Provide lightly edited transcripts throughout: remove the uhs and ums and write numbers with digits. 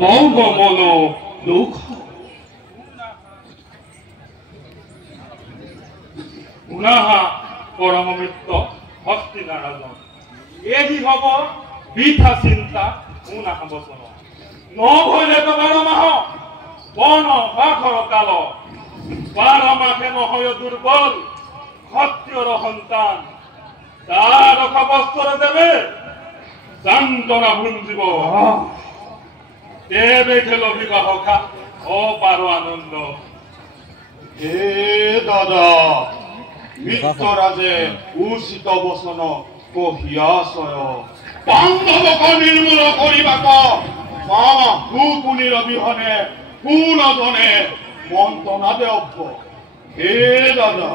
মৌগ মন দুঃখ উনাহা পরম মিত্র ভক্তি নারাজন এই হব বৃথা চিন্তা উনাহা বচন নহলে তো 12 মাহ বন বাঘর কাল 12 মাসে নহয় দুর্বল ক্ষত্রিয়র সন্তান তার বস্ত্র দেবে যন্ত্রণা ভুঞ্জিব দেবে খেল বিবাহ খা অপার আনন্দ। হে দাদা মিত্ররাজে উচিত বচন কহিয়াছয় পাণ্ডৱক নিৰ্মূল কৰিবাক মামা সুকুনিৰ অবিহনে কোনজনে মন্ত্ৰণা দেব। হে দাদা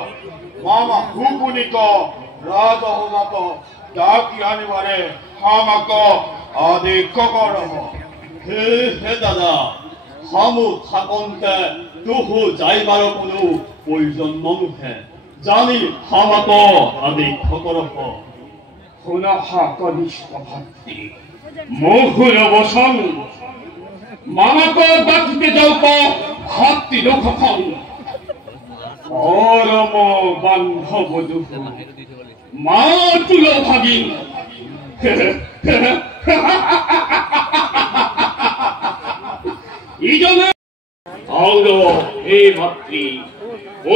মামা সুকুনিক ৰাজসভাত ডাকি আনিবাৰে আমাক আদেশ কৰক। হে দাদা হামু থাকন্তে দুহু যাইবাৰ কোনো প্ৰয়োজন ননুহে জানি আমাক আদেশ কৰক। শুনহা কনিষ্ঠ ভক্তি মহুর বসন মামাক ডাকিতে যাওক ভক্তি লোকখন পরম বান্ধব দুহু মা তুল ভাগিন ইজনে আউর হে মাতৃ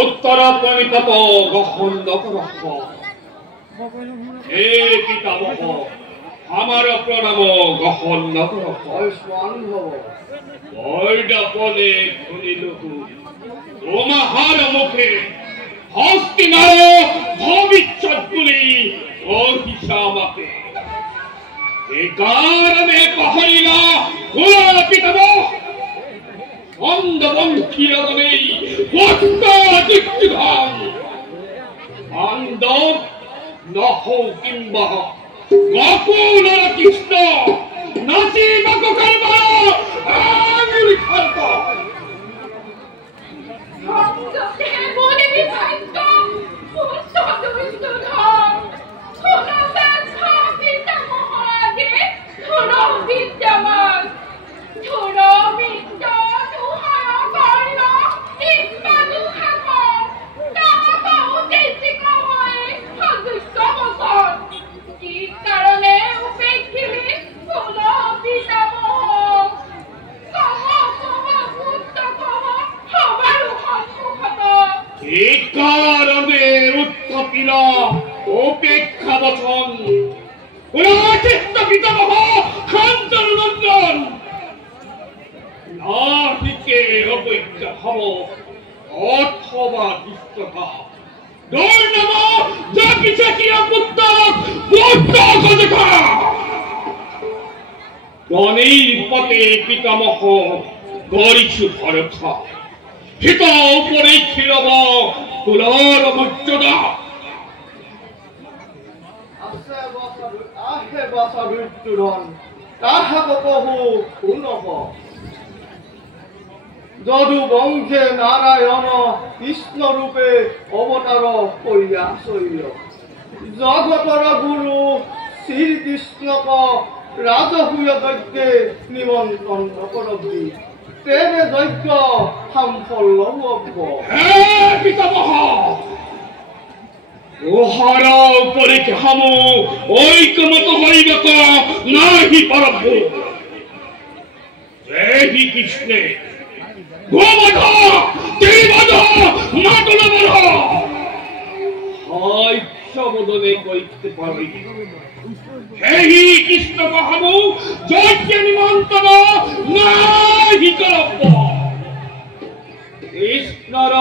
উত্তর প্রণিপাত গ্রহণ নকরহ। হে পিতামহ আমার প্রণাম গ্রহণ নকরহ। বৈডাপনে শুনিলহু তোমাহার মুখে হস্তিনার ভবিষ্যৎ বলি কহিছা আমাকে এ কারণে কহরিলা গোলা পিতামহ অন্ধবন্ধীরগণেই বক্তাদিত্যুধাম বান্ধব নহ কিংবা গকুল কৃষ্ণ নাচিবাক কারবার আঙুল খাত উপেক্ষা বচন চিত্ত পিতামহ শান্তন নন্দন নাহিকে অপেক্ষা হব অথবা দৃষ্টতা দৈর্ণব জাপি চাকিয়া পুত্তক পুত্তক দেখা গণের পথে পিতামহ গরিছু ভরক্ষা হিত উপরে ক্ষীরব কুলার মর্যাদা আহে বাসা মৃত্যুরণ তাহাক কহু পুনঃ যদু বংশে নারায়ণ কৃষ্ণ রূপে অবতার করিয়া চৈল জগতর গুরু শ্রীকৃষ্ণক রাজসূয় যজ্ঞে নিমন্ত্রণ নকরবি তেনে যজ্ঞ সাফল্য হব। হে পিতামহ ওহার উপরে হামু ঐকমত হইবাক নাহি পারব। জয় কৃষ্ণে গোবধ ত্রিবধ মাতল বধ হাইশ্ববোধনে করিতে পারি। হে কৃষ্ণ হামু যজ্ঞ নিমন্ত্রণ নাহি করব। কৃষ্ণর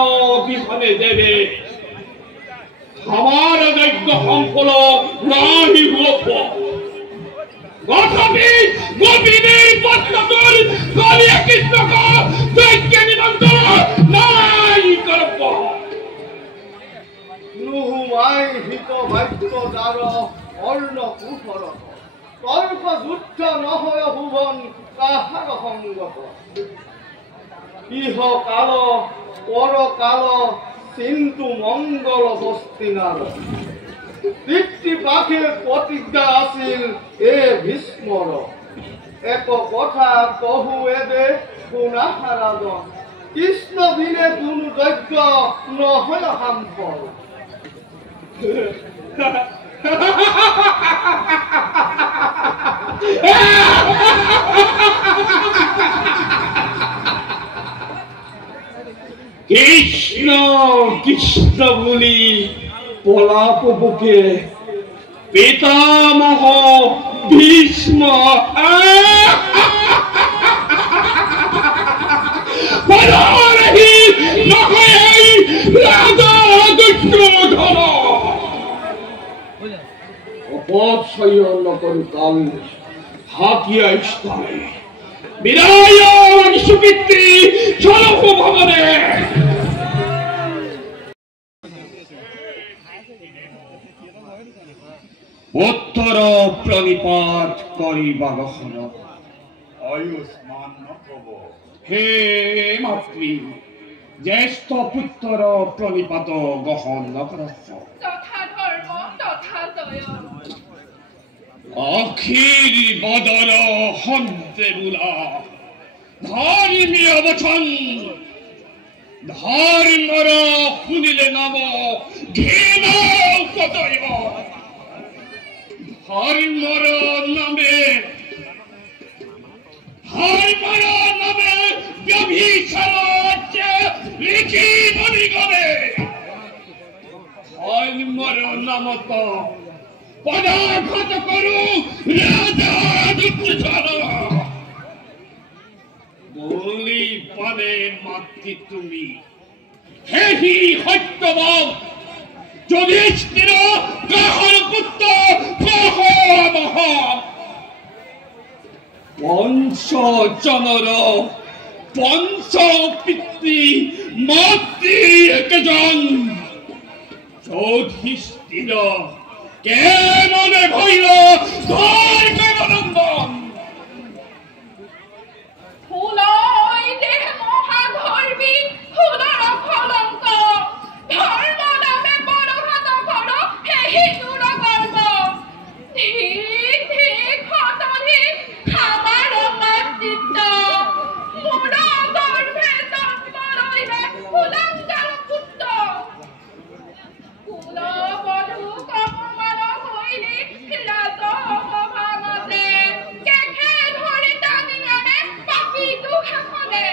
বিধানে দেবে আমার যজ্ঞ সম্ফল নাহি হব। তথাপি গোপীদের পত্রতর গলিয়া কৃষ্ণক যজ্ঞ নিমন্ত্রণ নাহি করব। নুহুমাই হিত ভাগ্য দ্বার অর্ণ কুঠর তর্ক যুদ্ধ নহয় ভুবন তাহার সঙ্গত ইহ কাল পর কাল কিন্তু মঙ্গল হস্তিনার পিতৃপাখের প্রতিজ্ঞা আছিল এ ভীষ্মর এক কথা কহু এবে গুণাহারাজন কৃষ্ণ ভিনে কোনো যজ্ঞ নহয় হাম্পল কৃষ্ণ কৃষ্ণ বলি পলাপ বুকে পিতামহ ভীষ্ম অপসয়ন করি কাল হাকিয়া স্থানে বিরায় সুপিত্রী চলক ভবনে উত্তর প্রণিপাত করিবা গহন আয়ুষ্মান নব হে মাতৃ জ্যেষ্ঠ পুত্র প্রণিপাত গহন নকরস্য তথা ধর্ম তথা জয় অখিল বদল হন্তে বুলা ধর্মীয় বচন ধর্মর শুনিলে নাম ঘৃণ কতয় ধর্মর নামে ব্যভিচার লিখি বলি গলে ধর্মর নামত পদাঘাত করু রাজা দুর্যোধন বলি পানে মাতৃ তুমি হেহি সত্যবান যুধিষ্ঠির কাহর পুত্র মহ পঞ্চজনর পঞ্চ পিতৃ মাতৃ একজন যুধিষ্ঠির কেমনে ভৈল ধর্মানন্দন ফুলই দেহ মহাধর্মী ফুলর কলঙ্ক ধর্ম নামে পরঘাত কর হেহি দূর গর্ব ধীর ধীর ক্ষতধীর আমার মাতৃত্ব মোর গর্ভে জন্ম রইবে কুলাঙ্গার পুত্র কুলবধূ কপমান হইলি রাজ ভাগতে কেখে ধরি টানি আনে পাপি দুঃখে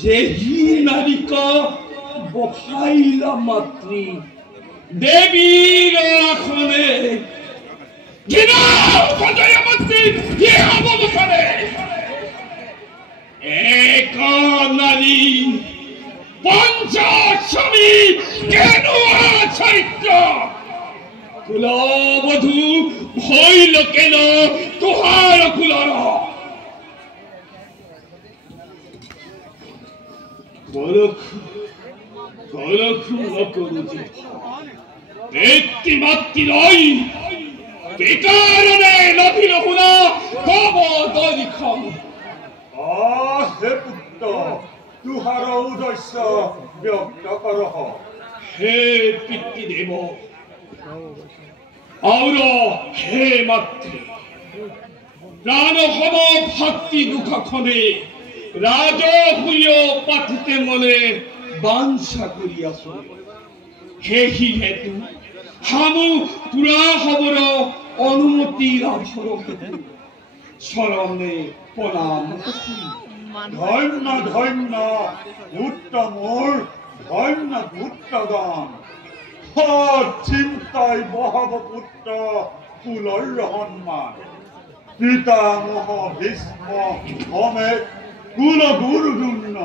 যেহি নারিকা বসাইলা মাতৃ দেবীর আসনে এক নারী পঞ্চাশমী কেন চরিত্র কুলবধূ হইল কেন তুহার কুলর পিতৃমাতৃ নয় কে কারণে নথিল হুনা তব দরিখন হে পুত্র তুহার উদ্দেশ্য ব্যক্ত করহ হে পিতৃদেব और हे मातृ प्राण हब भक्ति दुख खने राज हुय पाठिते मने बांछा करियास हे ही हेतु हामु पुरा हबर अनुमति लाभर हेतु शरणे प्रणाम ধন্য ধন্য উত্তমর ধন্য পুত্রগণ চিন্তায় বহাব পুত্র কুলর হন্মান পিতামহ ভীষ্ম অমেক কুল গুরুজুন্ন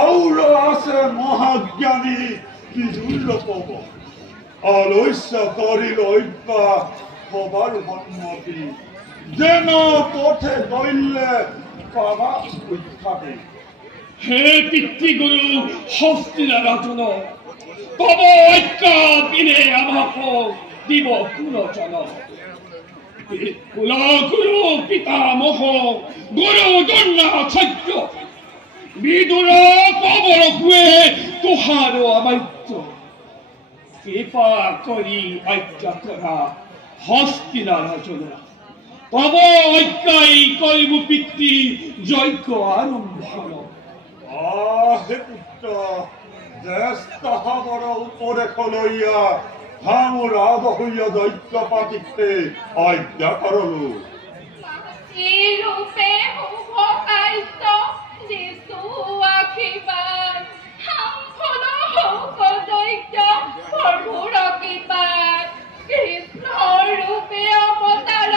ঔর আছে মহাজ্ঞানী কি দুর্লভ আলস্য করিল ঐক্য হবার সম্মতি যেন পথে দৈল্যে পাবা উৎখাতে হে পিতৃগুরু হস্তিলা রাজন তব ঐক্য বিনে আমাক দিব কুলচন কুলগুৰু পিতামহ গুৰু দ্ৰোণাচাৰ্য বিদুৰ পৱনকুৱে তোহাৰ আমাত্য কৃপা কৰি আজ্ঞা কৰা হস্তিনা ৰাজনা তব আজ্ঞাই কৰিব পিতৃ যজ্ঞ আৰম্ভণ। হে পুত্ৰ, জ্যেষ্ঠ সামৰ উপদেশ লইয়া মোৰ ৰাজহৈয়া যজ্ঞ পাতিতে আজ্ঞা কৰলো। ৰূপে শুভ কাৰ্য যিচু আশীৰ্বাদ সাফল হওক যজ্ঞ প্ৰভুৰ কৃপাত কৃষ্ণৰ ৰূপে অৱতাৰ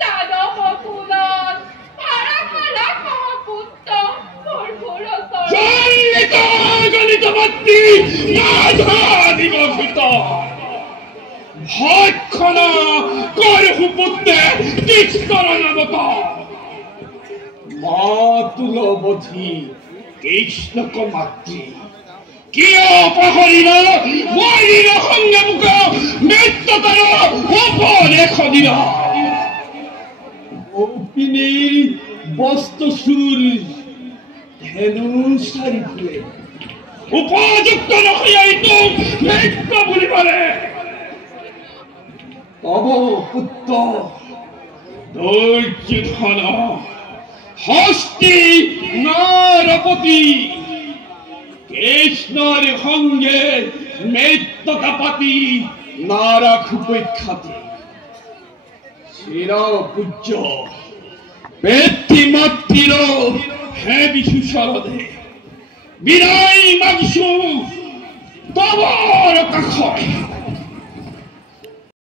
যাদৱ কুলত ভাৰখালা পুত্ৰ প্ৰভুৰ গণিত মাতৃ দিগভিত ভক্ষণ কৰহু পুত্ৰে কৃষ্ণৰ নামত মাতুলবধি কৃষ্ণক মাতৃ কিয় পাহৰিল মৰিল সংগে মুখ মৃত্যুতাৰ উপদেশ দিলা। অপিনে বস্তুচুৰ ধেনু চাৰিফুলে উপযুক্ত নহৈতো মৃত্যু বুলিবলে তব পুত্ৰ দুৰ্যোধন হস্তি নাৰপতি কৃষ্ণৰ সংগে মৃত্যুতা পাতি নাৰাখুপেক্ষাতে চিৰ পূজ্য পিতৃ মাতৃৰ হে বিশু শৰদে বিনয় মাগিছো তবৰ কাষত